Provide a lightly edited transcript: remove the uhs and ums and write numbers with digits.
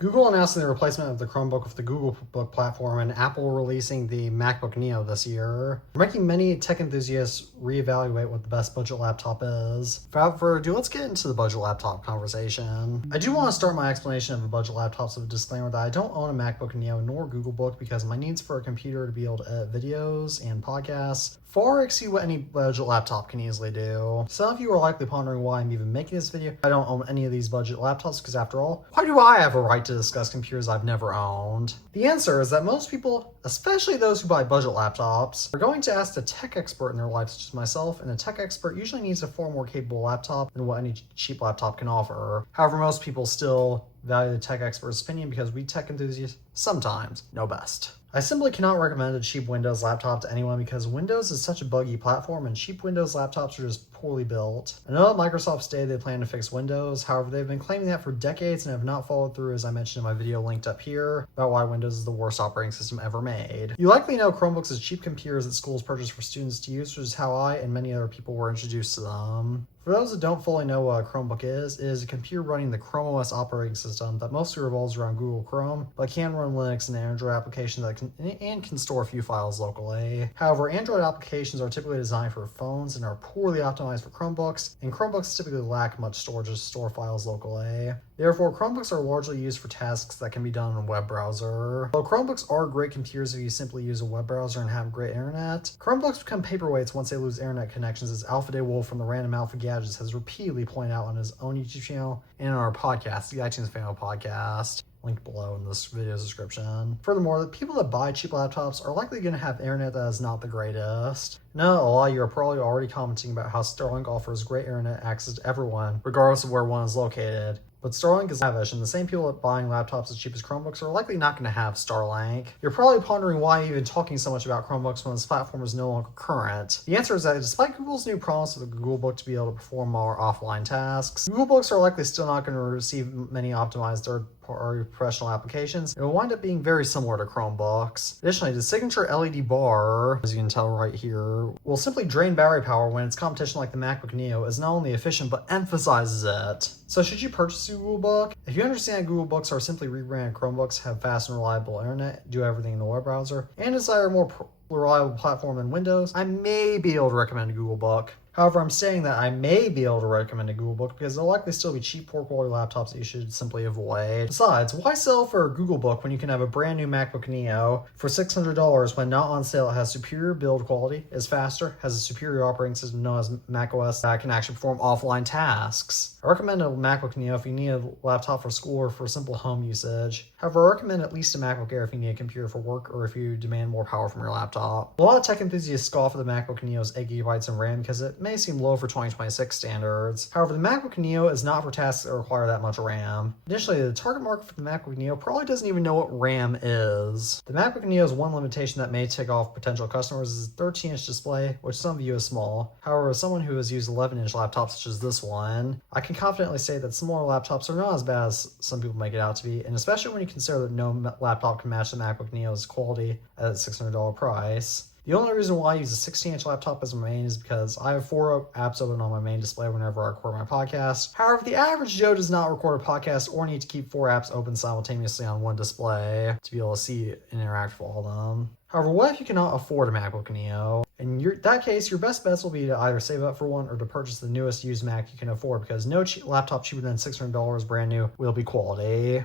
Google announcing the replacement of the Chromebook with the Googlebook platform and Apple releasing the MacBook Neo this year, making many tech enthusiasts reevaluate what the best budget laptop is. Without further ado, let's get into the budget laptop conversation. I do want to start my explanation of a budget laptop with a disclaimer that I don't own a MacBook Neo nor Googlebook because my needs for a computer to be able to edit videos and podcasts far exceed what any budget laptop can easily do. Some of you are likely pondering why I'm even making this video. I don't own any of these budget laptops because after all, why do I have a right to discuss computers I've never owned? The answer is that most people, especially those who buy budget laptops, are going to ask a tech expert in their life such as myself, and a tech expert usually needs a far more capable laptop than what any cheap laptop can offer. However, most people still value the tech expert's opinion because we tech enthusiasts sometimes know best. I simply cannot recommend a cheap Windows laptop to anyone because Windows is such a buggy platform and cheap Windows laptops are just poorly built. I know that Microsoft stated they plan to fix Windows, however they've been claiming that for decades and have not followed through, as I mentioned in my video linked up here about why Windows is the worst operating system ever made. You likely know Chromebooks as cheap computers that schools purchase for students to use, which is how I and many other people were introduced to them. For those that don't fully know what a Chromebook is, it is a computer running the Chrome OS operating system that mostly revolves around Google Chrome, but can run Linux and Android applications that can store a few files locally. However, Android applications are typically designed for phones and are poorly optimized for Chromebooks, and Chromebooks typically lack much storage to store files locally. Therefore, Chromebooks are largely used for tasks that can be done in a web browser. Though Chromebooks are great computers if you simply use a web browser and have great internet, Chromebooks become paperweights once they lose internet connections, as Alpha DeWolf from the Random Alpha Gadgets has repeatedly pointed out on his own YouTube channel and in our podcast, the iTunes Family Podcast, linked below in this video's description. Furthermore, the people that buy cheap laptops are likely going to have internet that is not the greatest. Now, a lot of you are probably already commenting about how Starlink offers great internet access to everyone, regardless of where one is located. But Starlink is lavish, and the same people that buying laptops as cheap as Chromebooks are likely not going to have Starlink. You're probably pondering why I'm even talking so much about Chromebooks when this platform is no longer current. The answer is that despite Google's new promise of the Googlebook to be able to perform more offline tasks, Googlebooks are likely still not going to receive many optimized third-party professional applications. It will wind up being very similar to Chromebooks. Additionally, the signature LED bar, as you can tell right here, will simply drain battery power when its competition like the MacBook Neo is not only efficient but emphasizes it. So should you purchase a Googlebook? If you understand Googlebooks are simply rebranded Chromebooks, have fast and reliable internet, do everything in the web browser, and desire a more reliable platform than Windows, I may be able to recommend a Googlebook. However, I'm saying that I may be able to recommend a Googlebook because there'll likely still be cheap, poor quality laptops that you should simply avoid. Besides, why sell for a Googlebook when you can have a brand new MacBook Neo for $600 when not on sale? It has superior build quality, is faster, has a superior operating system known as macOS that can actually perform offline tasks. I recommend a MacBook Neo if you need a laptop for school or for simple home usage. However, I recommend at least a MacBook Air if you need a computer for work or if you demand more power from your laptop. A lot of tech enthusiasts scoff at the MacBook Neo's 8GB in RAM because it may seem low for 2026 standards. However, the MacBook Neo is not for tasks that require that much RAM. Additionally, the target market for the MacBook Neo probably doesn't even know what RAM is. The MacBook Neo's one limitation that may tick off potential customers is the 13-inch display, which some view as small. However, as someone who has used 11-inch laptops such as this one, I can confidently say that smaller laptops are not as bad as some people make it out to be, and especially when you consider that no laptop can match the MacBook Neo's quality at its $600 price. The only reason why I use a 16-inch laptop as my main is because I have 4 apps open on my main display whenever I record my podcast. However, the average Joe does not record a podcast or need to keep 4 apps open simultaneously on one display to be able to see and interact with all of them. However, what if you cannot afford a MacBook Neo? In that case, your best bets will be to either save up for one or to purchase the newest used Mac you can afford because no laptop cheaper than $600 brand new will be quality.